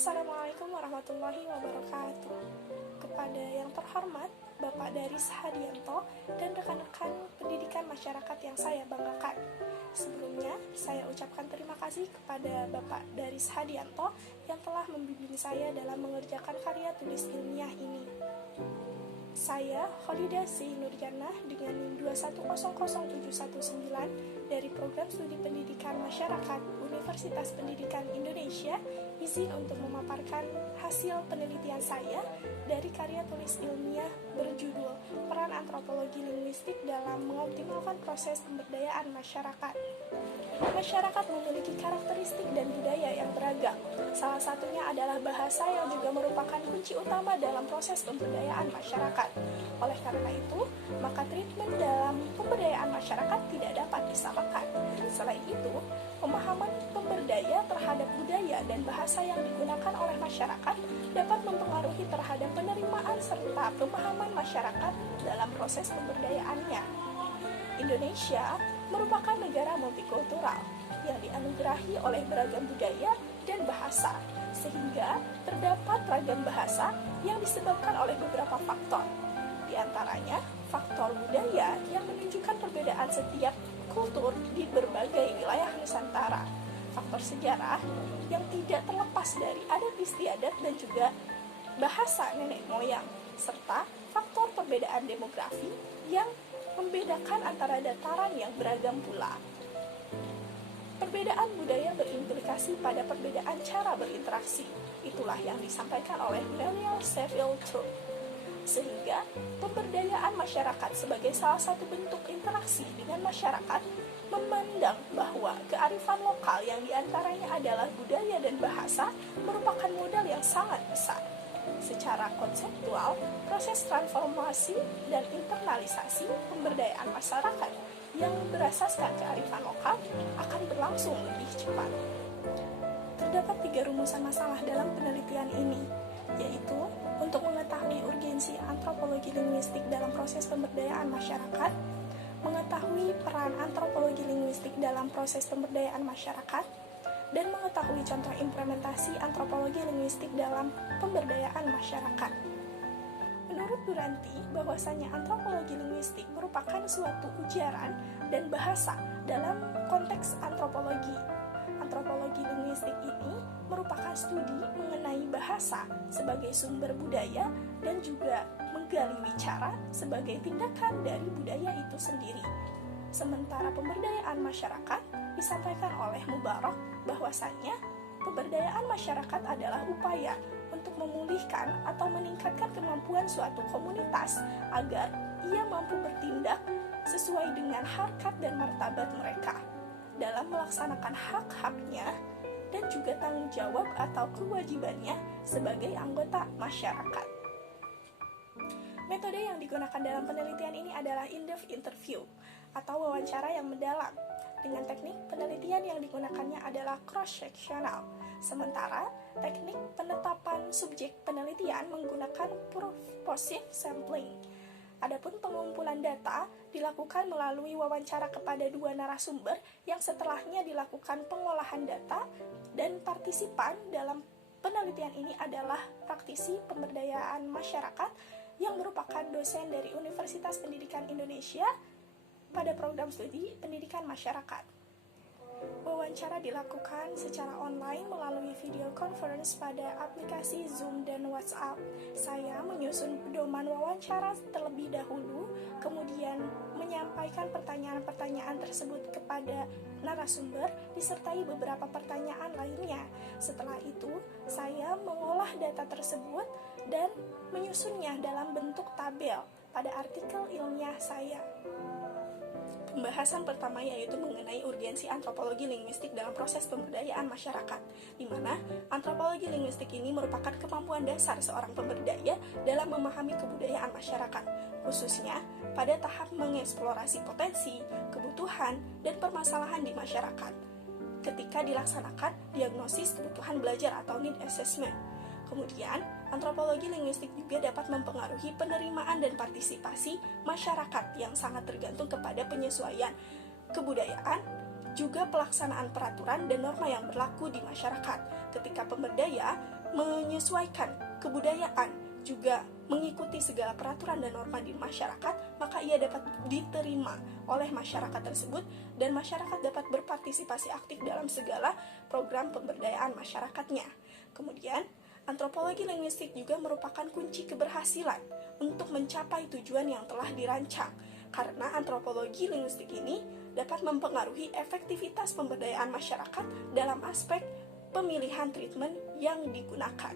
Assalamualaikum warahmatullahi wabarakatuh. Kepada yang terhormat Bapak Daris Hadianto dan rekan-rekan pendidikan masyarakat yang saya banggakan. Sebelumnya, saya ucapkan terima kasih kepada Bapak Daris Hadianto yang telah membimbing saya dalam mengerjakan karya tulis ilmiah ini. Saya, Kholidah Sri Nurjannah dengan NIM 2100719 dari Program Studi Pendidikan Masyarakat Universitas Pendidikan Indonesia, izin untuk memaparkan hasil penelitian saya dari karya tulis ilmiah berjudul Peran Antropologi Linguistik dalam Mengoptimalkan Proses Pemberdayaan Masyarakat. Masyarakat memiliki karakteristik dan budaya yang beragam. Salah satunya adalah bahasa yang juga merupakan kunci utama dalam proses pemberdayaan masyarakat. Oleh karena itu, maka treatment dalam pemberdayaan masyarakat tidak dapat disamakan. Selain itu, pemahaman pemberdaya terhadap budaya dan bahasa yang digunakan oleh masyarakat dapat mempengaruhi terhadap penerimaan serta pemahaman masyarakat dalam proses pemberdayaannya. Indonesia merupakan negara multikultural yang dianugerahi oleh beragam budaya dan bahasa, sehingga terdapat ragam bahasa yang disebabkan oleh beberapa faktor. Di antaranya, faktor budaya yang menunjukkan perbedaan setiap kultur di berbagai wilayah Nusantara, faktor sejarah yang tidak terlepas dari adat istiadat dan juga bahasa nenek moyang, serta faktor perbedaan demografi yang membedakan antara dataran yang beragam pula. Perbedaan budaya berimplikasi pada perbedaan cara berinteraksi. Itulah yang disampaikan oleh Daniel Seville Truth. Sehingga pemberdayaan masyarakat sebagai salah satu bentuk interaksi dengan masyarakat memandang bahwa kearifan lokal yang diantaranya adalah budaya dan bahasa merupakan modal yang sangat besar. Secara konseptual, proses transformasi dan internalisasi pemberdayaan masyarakat yang berasaskan kearifan lokal akan berlangsung lebih cepat. Terdapat 3 rumusan masalah dalam penelitian ini, yaitu untuk mengetahui urgensi antropologi linguistik dalam proses pemberdayaan masyarakat, mengetahui peran antropologi linguistik dalam proses pemberdayaan masyarakat, dan mengetahui contoh implementasi antropologi linguistik dalam pemberdayaan masyarakat. Menurut Duranti, bahwasanya antropologi linguistik merupakan suatu ujaran dan bahasa dalam konteks antropologi. Antropologi linguistik ini merupakan studi mengenai bahasa sebagai sumber budaya dan juga menggali wicara sebagai tindakan dari budaya itu sendiri. Sementara pemberdayaan masyarakat disampaikan oleh Mubarak bahwasannya pemberdayaan masyarakat adalah upaya untuk memulihkan atau meningkatkan kemampuan suatu komunitas agar ia mampu bertindak sesuai dengan harkat dan martabat mereka dalam melaksanakan hak-haknya dan juga tanggung jawab atau kewajibannya sebagai anggota masyarakat. Metode yang digunakan dalam penelitian ini adalah in-depth interview atau wawancara yang mendalam. Dengan teknik penelitian yang digunakannya adalah cross-sectional. Sementara teknik penetapan subjek penelitian menggunakan purposive sampling. Adapun pengumpulan data dilakukan melalui wawancara kepada 2 narasumber yang setelahnya dilakukan pengolahan data, dan partisipan dalam penelitian ini adalah praktisi pemberdayaan masyarakat yang merupakan dosen dari Universitas Pendidikan Indonesia pada program studi pendidikan masyarakat. Wawancara dilakukan secara online melalui video conference pada aplikasi Zoom dan WhatsApp. Saya menyusun pedoman wawancara terlebih dahulu, kemudian menyampaikan pertanyaan-pertanyaan tersebut kepada narasumber, disertai beberapa pertanyaan lainnya. Setelah itu, saya mengolah data tersebut dan menyusunnya dalam bentuk tabel pada artikel ilmiah saya. Pembahasan pertama yaitu mengenai urgensi antropologi linguistik dalam proses pemberdayaan masyarakat, di mana antropologi linguistik ini merupakan kemampuan dasar seorang pemberdaya dalam memahami kebudayaan masyarakat, khususnya pada tahap mengeksplorasi potensi, kebutuhan, dan permasalahan di masyarakat. Ketika dilaksanakan diagnosis kebutuhan belajar atau need assessment. Kemudian, antropologi linguistik juga dapat mempengaruhi penerimaan dan partisipasi masyarakat yang sangat tergantung kepada penyesuaian kebudayaan, juga pelaksanaan peraturan dan norma yang berlaku di masyarakat. Ketika pemberdaya menyesuaikan kebudayaan, juga mengikuti segala peraturan dan norma di masyarakat, maka ia dapat diterima oleh masyarakat tersebut dan masyarakat dapat berpartisipasi aktif dalam segala program pemberdayaan masyarakatnya. Kemudian, antropologi linguistik juga merupakan kunci keberhasilan untuk mencapai tujuan yang telah dirancang, karena antropologi linguistik ini dapat mempengaruhi efektivitas pemberdayaan masyarakat dalam aspek pemilihan treatment yang digunakan.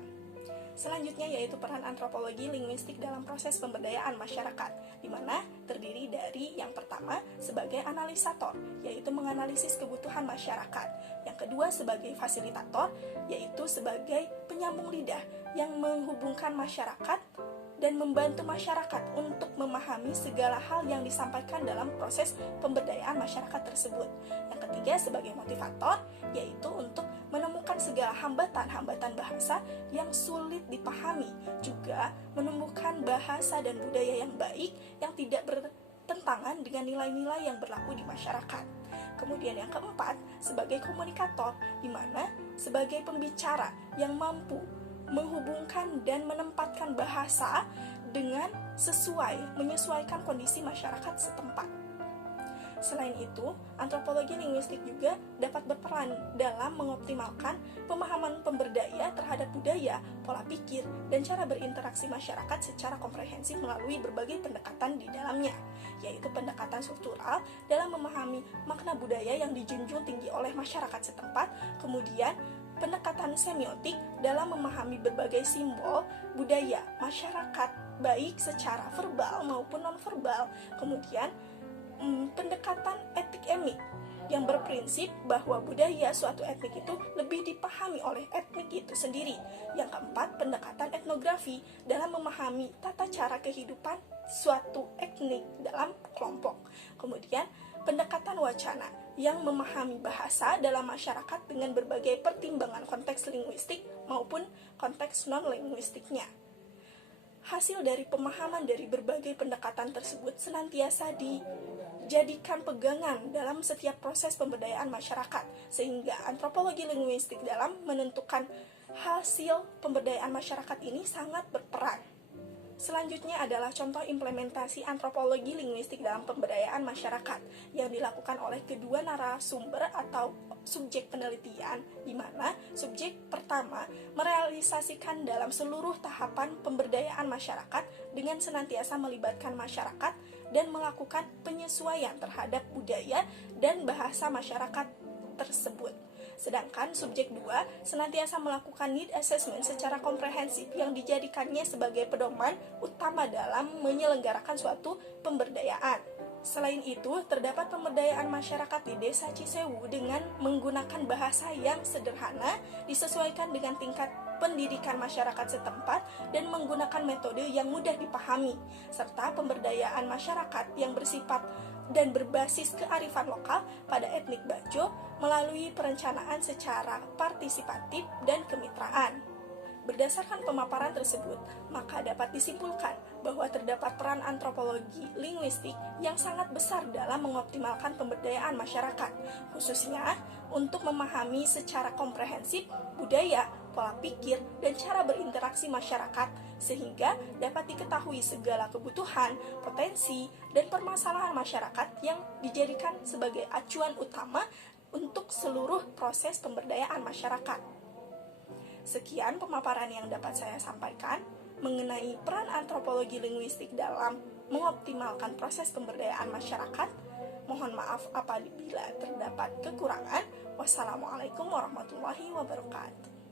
Selanjutnya yaitu peran antropologi linguistik dalam proses pemberdayaan masyarakat, di mana terdiri dari yang pertama sebagai analisator, yaitu menganalisis kebutuhan masyarakat. Yang kedua sebagai fasilitator, yaitu sebagai penyambung lidah yang menghubungkan masyarakat dan membantu masyarakat untuk memahami segala hal yang disampaikan dalam proses pemberdayaan masyarakat tersebut. Yang ketiga sebagai motivator, yaitu untuk menemukan segala hambatan-hambatan bahasa yang sulit dipahami, juga menumbuhkan bahasa dan budaya yang baik yang tidak bertentangan dengan nilai-nilai yang berlaku di masyarakat. Kemudian yang keempat sebagai komunikator, di mana sebagai pembicara yang mampu menghubungkan dan menempatkan bahasa dengan menyesuaikan kondisi masyarakat setempat. Selain itu, antropologi linguistik juga dapat berperan dalam mengoptimalkan pemahaman pemberdaya terhadap budaya, pola pikir, dan cara berinteraksi masyarakat secara komprehensif melalui berbagai pendekatan di dalamnya, yaitu pendekatan struktural dalam memahami makna budaya yang dijunjung tinggi oleh masyarakat setempat, kemudian pendekatan semiotik dalam memahami berbagai simbol budaya masyarakat baik secara verbal maupun nonverbal. Kemudian pendekatan etik-emik yang berprinsip bahwa budaya suatu etnik itu lebih dipahami oleh etnik itu sendiri. Yang keempat, pendekatan etnografi dalam memahami tata cara kehidupan suatu etnik dalam kelompok. Kemudian pendekatan wacana yang memahami bahasa dalam masyarakat dengan berbagai pertimbangan konteks linguistik maupun konteks non-linguistiknya. Hasil dari pemahaman dari berbagai pendekatan tersebut senantiasa dijadikan pegangan dalam setiap proses pemberdayaan masyarakat, sehingga antropologi linguistik dalam menentukan hasil pemberdayaan masyarakat ini sangat berperan. Selanjutnya adalah contoh implementasi antropologi linguistik dalam pemberdayaan masyarakat yang dilakukan oleh kedua narasumber atau subjek penelitian, di mana subjek pertama merealisasikan dalam seluruh tahapan pemberdayaan masyarakat dengan senantiasa melibatkan masyarakat dan melakukan penyesuaian terhadap budaya dan bahasa masyarakat tersebut. Sedangkan subjek 2 senantiasa melakukan need assessment secara komprehensif yang dijadikannya sebagai pedoman utama dalam menyelenggarakan suatu pemberdayaan. Selain itu, terdapat pemberdayaan masyarakat di Desa Cisewu dengan menggunakan bahasa yang sederhana, disesuaikan dengan tingkat pendidikan masyarakat setempat, dan menggunakan metode yang mudah dipahami, serta pemberdayaan masyarakat yang bersifat dan berbasis kearifan lokal pada etnik Bajo melalui perencanaan secara partisipatif dan kemitraan. Berdasarkan pemaparan tersebut, maka dapat disimpulkan bahwa terdapat peran antropologi linguistik yang sangat besar dalam mengoptimalkan pemberdayaan masyarakat, khususnya untuk memahami secara komprehensif budaya, pola pikir, dan cara berinteraksi masyarakat, sehingga dapat diketahui segala kebutuhan, potensi, dan permasalahan masyarakat yang dijadikan sebagai acuan utama untuk seluruh proses pemberdayaan masyarakat. Sekian pemaparan yang dapat saya sampaikan mengenai peran antropologi linguistik dalam mengoptimalkan proses pemberdayaan masyarakat. Mohon maaf apabila terdapat kekurangan. Wassalamualaikum warahmatullahi wabarakatuh.